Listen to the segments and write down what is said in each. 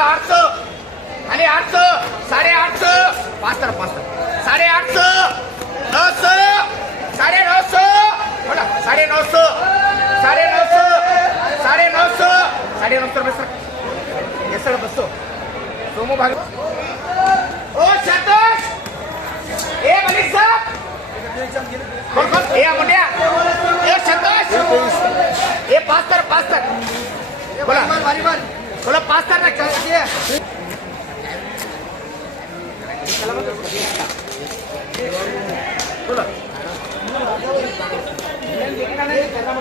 बोलो 800 खाली 800 850 पास्तर 850 900 950 बोला 950 950 ये सर बसो सोमो भाग ओ संतोष ए मलिक साहब कौन ए मुंडिया ए संतोष ए पास्तर बोला बोला पास्तर ना चाहिए बोलो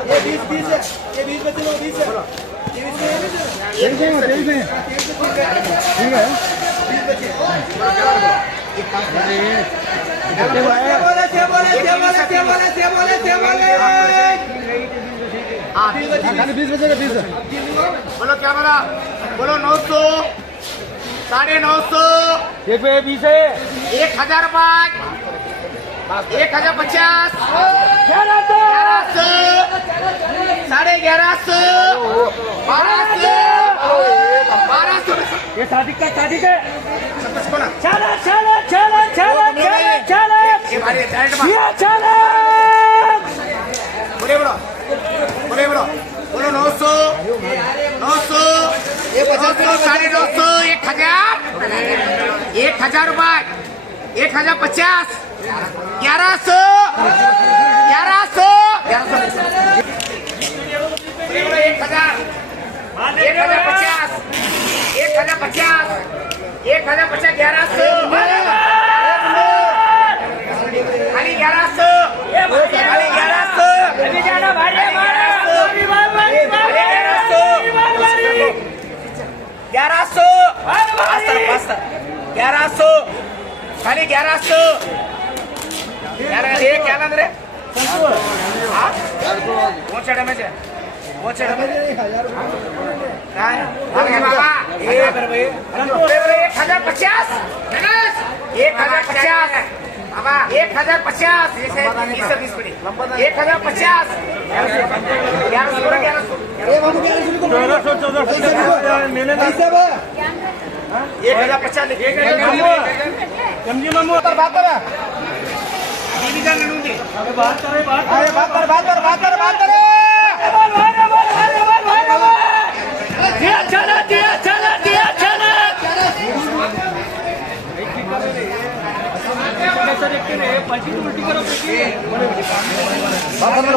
ये 20 है ये 20 बचे लो 20 है बोलो ये 20 है ठीक है 20 बचे बोलो क्या बोला बोलो 900 950 20 है 1000 रुपये 1050 1100 1150 1200 ये शादी का चलो ये भारी बोले बोलो 900 ये 950 1000 रुपये 1050 1100 खाली 1100 ये क्या नाम रे कौन सा डैमेज है कौन सा डैमेज है बाबा 1050 बाबा 1050 जैसे 20 पड़ी 1050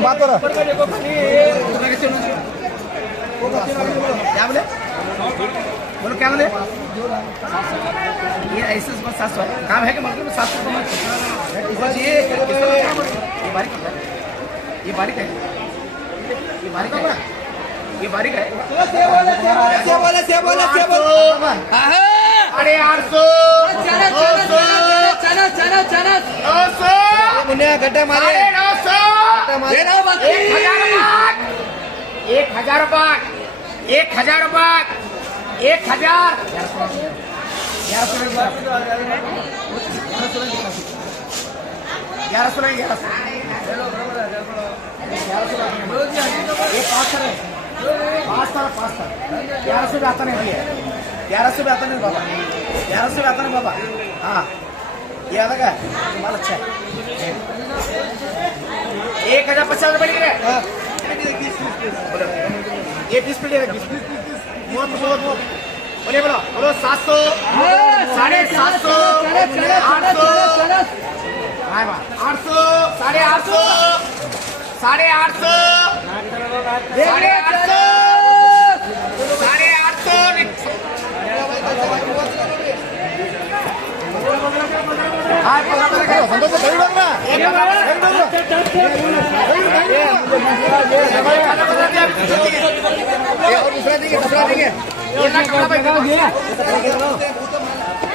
बात करो क्या बोले बोलो क्या बोले ये ऐसे बस 700 काम है कि मतलब 700 ये बारीक है ये बारीक है ये बारीक है 850 गड्ढा मारे 1000 रुपये 1000 आता नहीं भैया 1100 आता नहीं बाबा 1100 आता नहीं बाबा हाँ ये अलग है माल अच्छा है 1050 रुपये ये 20 प्लेट है बोले बोलो 700 750 800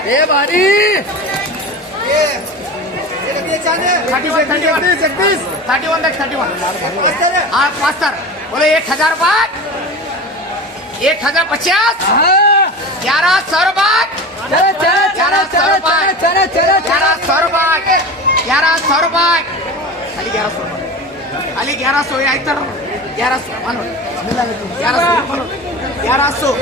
ये भारी 31 पास्तर बोले 1000 रुपये 1050 1100 रुपये 1100 रुपये खाली 1100 आಯ್ತು 1100 1100 1100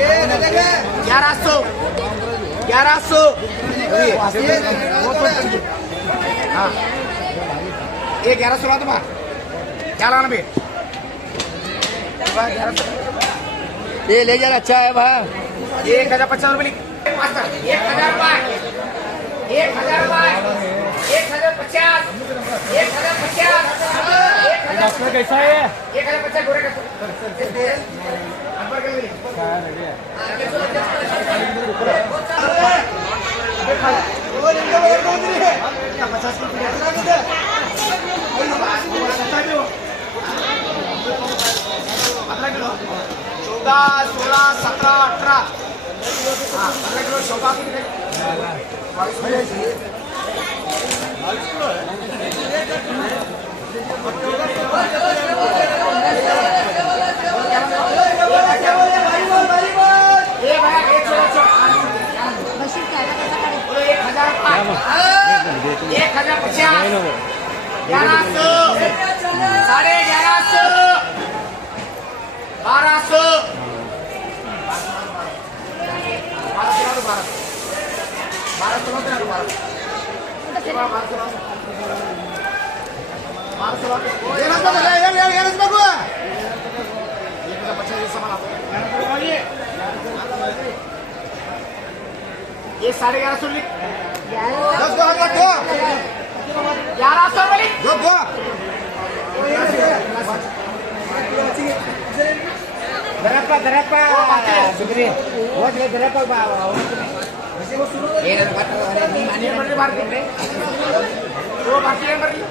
हाँ ये 1100 ला तुम्हारा क्या लाना भैया ये ले जा अच्छा है भाई 1050 रुपये 1000 रुपये 1050 कैसा है 1050 गोरे का किलो 14 16 17 18 हाँ 15 किलो शोभा ये 1150 लिख 1100 लिख berapa Sugri buat berapa bawa ini Bareilly बार वो बाकी है बरली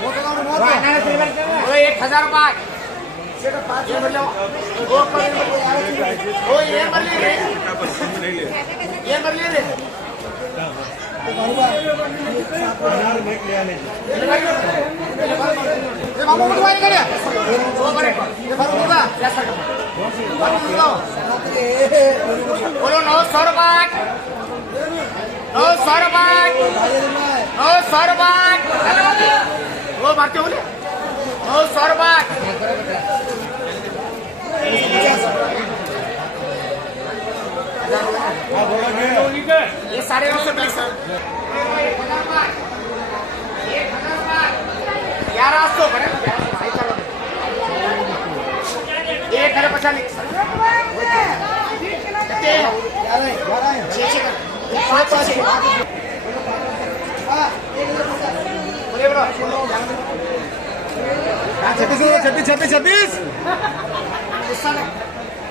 वो 1000 रुपये ये बरली वो ये बरली रे ये बरली रे मामू को भाई करे वो बड़े ये भरो होगा बोलो 900 रुपये 900 रुपये 900 रुपये वो भरते बोले 900 रुपये ये 950 रुपये 1100 बड़े 1050 छत्तीस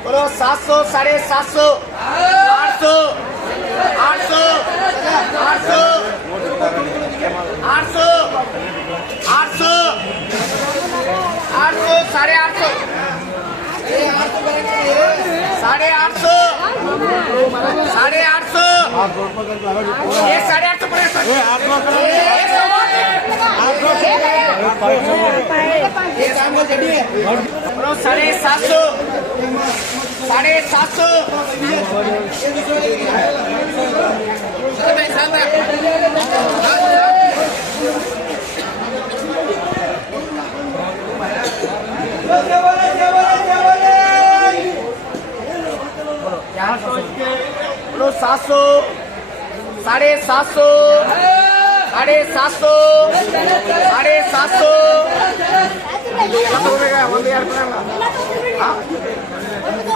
बोलो 700 750 800 800 800 800 800 800 850 ये 850 पड़े 700 750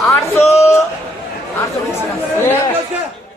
800 800